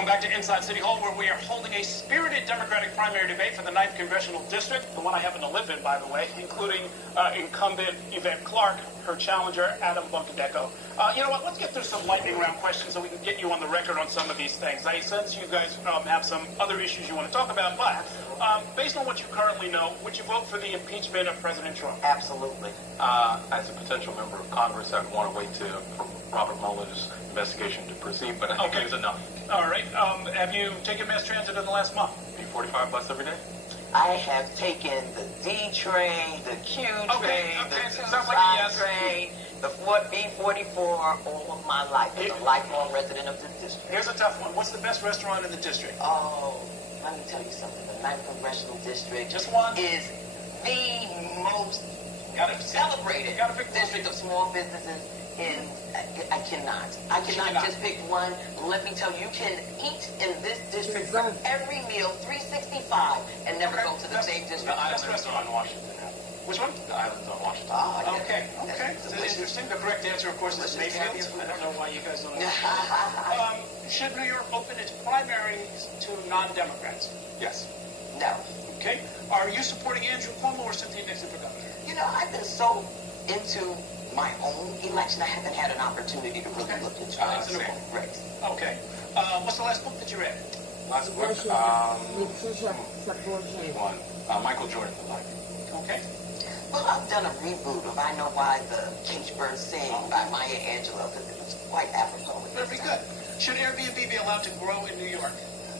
Welcome back to Inside City Hall, where we are holding a spirited Democratic primary debate for the 9th Congressional District, the one I happen to live in, by the way, including incumbent Yvette Clarke, her challenger, Adem Bunkedekko. You know what? Let's get through some lightning round questions so we can get you on the record on some of these things. I sense you guys have some other issues you want to talk about, but based on what you currently know, would you vote for the impeachment of President Trump? Absolutely. As a potential member of Congress, I'd want to wait for Robert Mueller's investigation to proceed, but I think it's enough. All right. Have you taken mass transit in the last month? B45 bus every day? I have taken the D train, the Q train, the 25 train, the B44 all of my life. As a lifelong resident of the district. Here's a tough one. What's the best restaurant in the district? Oh, let me tell you something. The 9th Congressional District just one is the most celebrated district of small businesses. I cannot just pick one. Let me tell you, you can eat in this district for every meal, 365, and never go to the same district. The Islands on Washington. Which one? The Islands on Washington. Oh, yeah. Okay. That's interesting. The correct answer, of course, is Mayfield. I don't know why you guys don't know. Should New York open its primaries to non-Democrats? Yes. No. Okay. Are you supporting Andrew Cuomo or Cynthia Nixon for governor? You know, I've been so into my own election, I haven't had an opportunity to really look into it. Right. Okay. What's the last book that you read? Last book, Michael Jordan, The Life. Okay. Well, I've done a reboot of I Know Why the Cage Birds Sing by Maya Angelou, because it was quite apropos. Very good. Should Airbnb be allowed to grow in New York?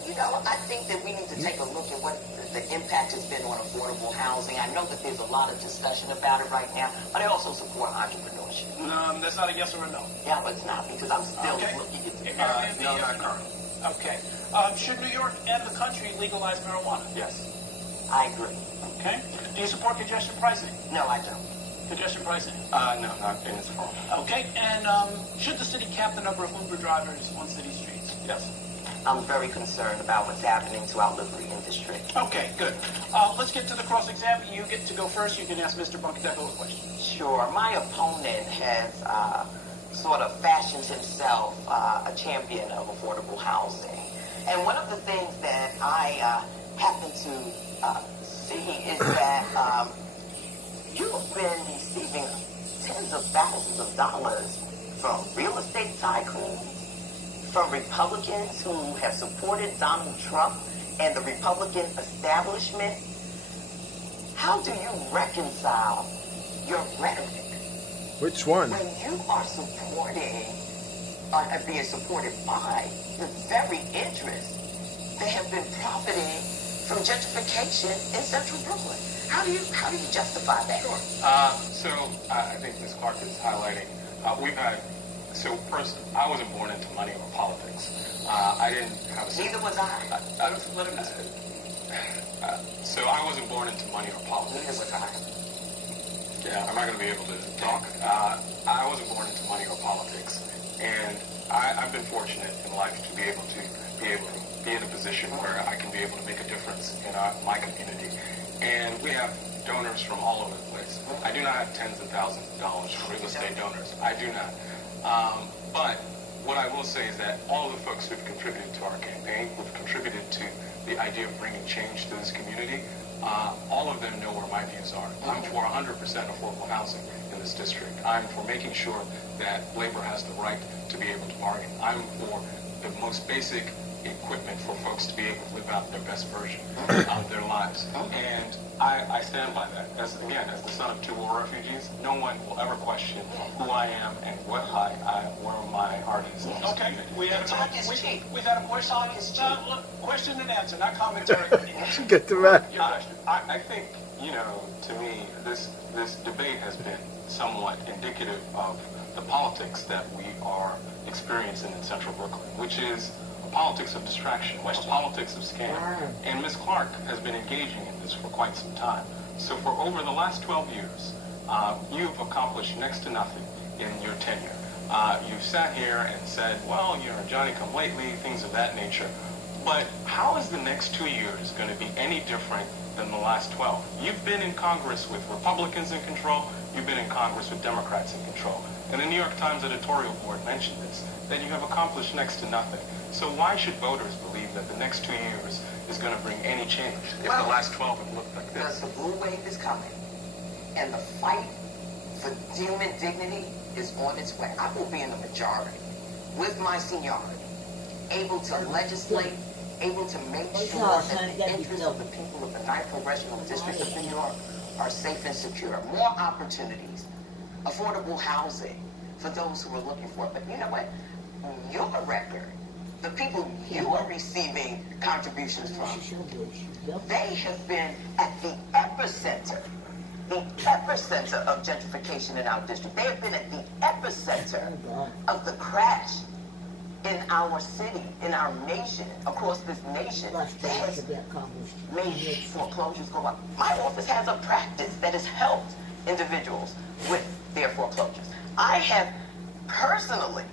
You know, I think that we need to take a look at what the impact has been on affordable housing. I know that there's a lot of discussion about it right now, but I also support entrepreneurship. No, that's not a yes or a no. Yeah, but it's not, because I'm still looking at the no, not currently. Okay. Should New York and the country legalize marijuana? Yes. I agree. Okay. Do you support congestion pricing? No, I don't. Congestion pricing? No, not in its form. Okay. And should the city cap the number of Uber drivers on city streets? Yes. I'm very concerned about what's happening to our livery industry. Okay, good. Let's get to the cross-exam. You get to go first. You can ask Mr. Bunkedekko a question. Sure. My opponent has sort of fashioned himself a champion of affordable housing. And one of the things that I happen to see is that you have been receiving tens of thousands of dollars from real estate tycoons, from Republicans who have supported Donald Trump and the Republican establishment. How do you reconcile your rhetoric? Which one? When you are supporting, being supported by the very interests that have been profiting from gentrification in central Brooklyn. How do you justify that? Sure. So I think Ms. Clarke is highlighting, so first, I wasn't born into money or politics. I didn't have a... Neither was I. So I wasn't born into money or politics. Neither was I. Yeah, am I going to be able to talk? I wasn't born into money or politics, and I've been fortunate in life to be able to be in a position where I can be able to make a difference in my community. And we have donors from all over the place. I do not have tens of thousands of dollars from real estate donors. I do not. But what I will say is that all of the folks who've contributed to our campaign, who've contributed to the idea of bringing change to this community, all of them know where my views are. I'm for 100% affordable housing in this district. I'm for making sure that labor has the right to be able to bargain. I'm for the most basic equipment for folks to be able to live out their best version of their lives. And I stand by that. As the son of two war refugees, no one will ever question who I am and where my heart is. Okay. We've had a question and answer, not commentary. Get to that. I think, to me, this debate has been somewhat indicative of the politics that we are experiencing in central Brooklyn, which is politics of distraction, a politics of scam. And Ms. Clarke has been engaging in this for quite some time. So for over the last 12 years, you've accomplished next to nothing in your tenure. You've sat here and said, well, Johnny-come-lately, things of that nature. But how is the next 2 years going to be any different than the last 12? You've been in Congress with Republicans in control. you've been in Congress with Democrats in control. And the New York Times editorial board mentioned this, that you have accomplished next to nothing. So why should voters believe that the next 2 years is going to bring any change if the last 12 have looked like this? Because the blue wave is coming, and the fight for human dignity is on its way. I will be in the majority with my seniority, able to legislate, able to make sure that the interests of the people of the 9th Congressional District of New York are safe and secure. More opportunities, affordable housing for those who are looking for it. But you know what? Your record, the people you are receiving contributions from, they have been at the epicenter of gentrification in our district. They have been at the epicenter of the crash in our city, in our nation, across this nation, that has made foreclosures go up. My office has a practice that has helped individuals with their foreclosures. I have personally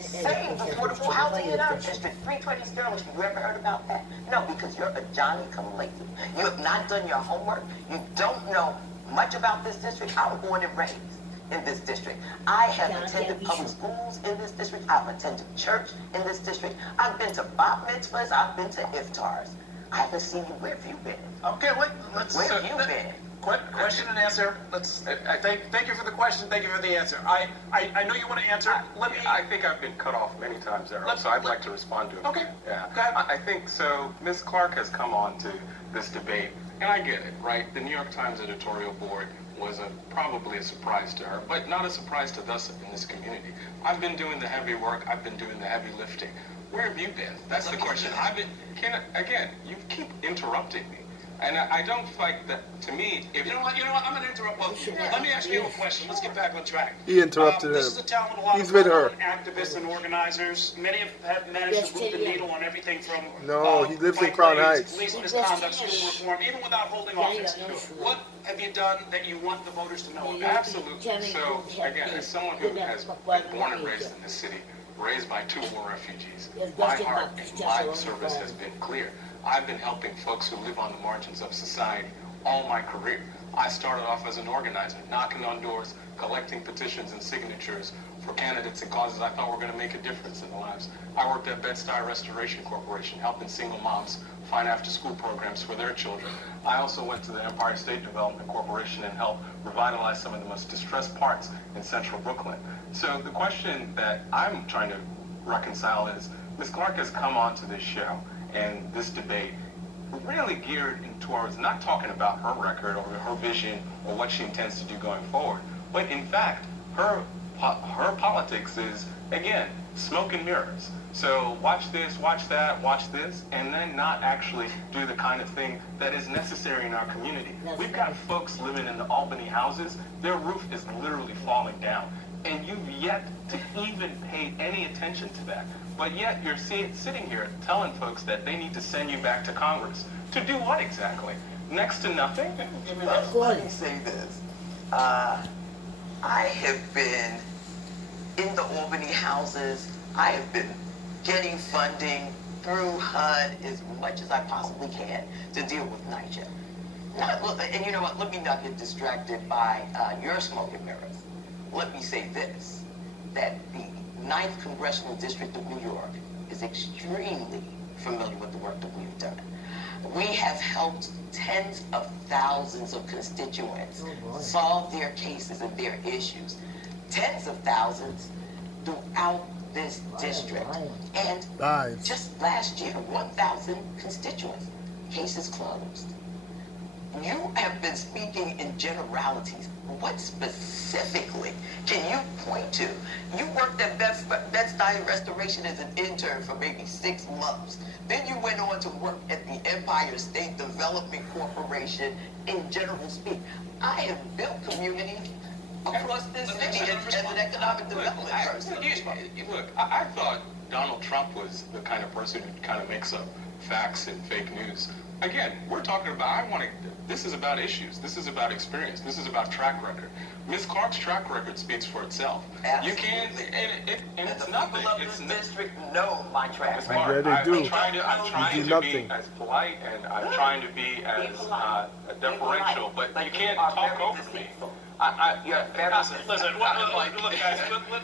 saved affordable housing in our district, 320 Sterling Street. You ever heard about that? No, because you're a Johnny-come-lately. You have not done your homework. You don't know much about this district. I was born and raised in this district. I have attended public schools in this district. I've attended church in this district. I've been to bat mitzvahs. I've been to iftars. I haven't seen you. Where have you been? Okay, let's. Where have you been? Question and answer. Thank you for the question. Thank you for the answer. I know you want to answer. I think I've been cut off many times, Errol, so I'd like to respond to it. Okay. Yeah. Go ahead. I think so. Ms. Clarke has come on to this debate, and I get it, right? The New York Times editorial board was probably a surprise to her, but not a surprise to us in this community. I've been doing the heavy work. I've been doing the heavy lifting. Where have you been? That's the question. Again, you keep interrupting me. And I don't like that. To me, if you know what, I'm going to interrupt both of you. Let me ask you a question. Let's get back on track. He interrupted him. This is a town with a lot of activists and organizers. Many have managed to move the needle on everything from he lives in Crown Heights. Police misconduct, school reform, even without holding office. What have you done that you want the voters to know about? Absolutely. So again, as someone who has been born and raised in this city, raised by 2 war refugees, my heart and my service has been clear. I've been helping folks who live on the margins of society all my career. I started off as an organizer, knocking on doors, collecting petitions and signatures for candidates and causes I thought were going to make a difference in their lives. I worked at Bed-Stuy Restoration Corporation, helping single moms find after-school programs for their children. I also went to the Empire State Development Corporation and helped revitalize some of the most distressed parts in central Brooklyn. So the question that I'm trying to reconcile is, Ms. Clarke has come onto this show and this debate really geared towards not talking about her record or her vision or what she intends to do going forward, but in fact, her politics is, again, smoke and mirrors. So watch this, watch that, watch this, and then not actually do the kind of thing that is necessary in our community. We've got folks living in the Albany houses, their roof is literally falling down, and you've yet to even pay any attention to that. But yet you're sitting here telling folks that they need to send you back to Congress. To do what exactly? Next to nothing? Let me say this. I have been in the Albany houses. I have been getting funding through HUD as much as I possibly can to deal with NYCHA. And you know what? Let me not get distracted by your smoke and mirrors. Let me say this, that the 9th Congressional District of New York is extremely familiar with the work that we've done. We have helped tens of thousands of constituents solve their cases and their issues. Tens of thousands throughout this district. And just last year, 1,000 constituents, cases closed. You have been speaking in generalities. What specifically can you point to? You worked at Bed-Stuy Restoration as an intern for maybe 6 months. Then you went on to work at the Empire State Development Corporation in general speak. I have built community across this city as an economic development person. Look, I thought Donald Trump was the kind of person who kind of makes up facts and fake news. Again, we're talking about, this is about issues. This is about experience. This is about track record. Ms. Clarke's track record speaks for itself. Absolutely. You can't, and it's nothing. People of this district know my track Yeah, record. they do. I'm trying to be as polite and I'm trying to be as deferential, but you can't talk over me. Listen, look, guys,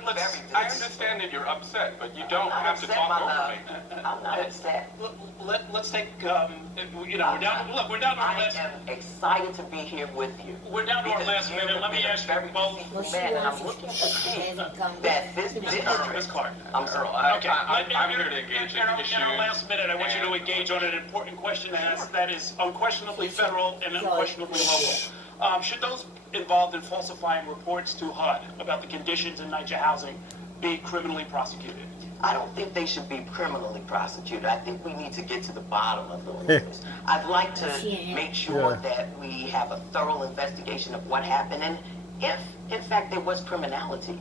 let's. I understand that you're upset, but you don't have to talk over me. I'm not upset. Let's take, we're down to our last. I am excited to be here with you. We're down to our last minute. Let me ask you both. And I'm looking to see that this district. Ms. Clarke. I'm sorry. Okay, I'm here to engage in the issue. In our last minute, I want you to engage on an important question that is unquestionably federal and unquestionably local. Should those involved in falsifying reports to HUD about the conditions in NYCHA housing be criminally prosecuted? I don't think they should be criminally prosecuted. I think we need to get to the bottom of those things. I'd like to make sure that we have a thorough investigation of what happened, and if, in fact, there was criminality,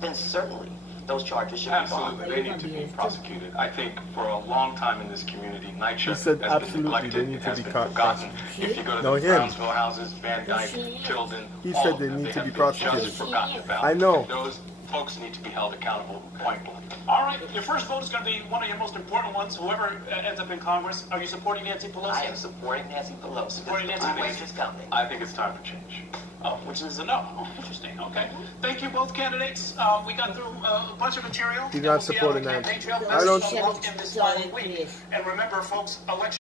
then certainly those charges should be brought. Absolutely, they need to be prosecuted. I think for a long time in this community, NYCHA said has been neglected, it has been forgotten. If you go to the Brownsville houses, Van Dyke, Tilden, He all said of they them, need to be have been prosecuted. just forgotten about. I know. And those folks need to be held accountable point blank. All right, your first vote is going to be one of your most important ones, whoever ends up in Congress. Are you supporting Nancy Pelosi? I am supporting Nancy Pelosi. Supporting Nancy Pelosi. I think it's time for change. Oh, which is a no. Oh, interesting. Okay. Thank you, both candidates. We got through a bunch of material. He's not supporting that. I I don't. in this following week. And remember, folks, election.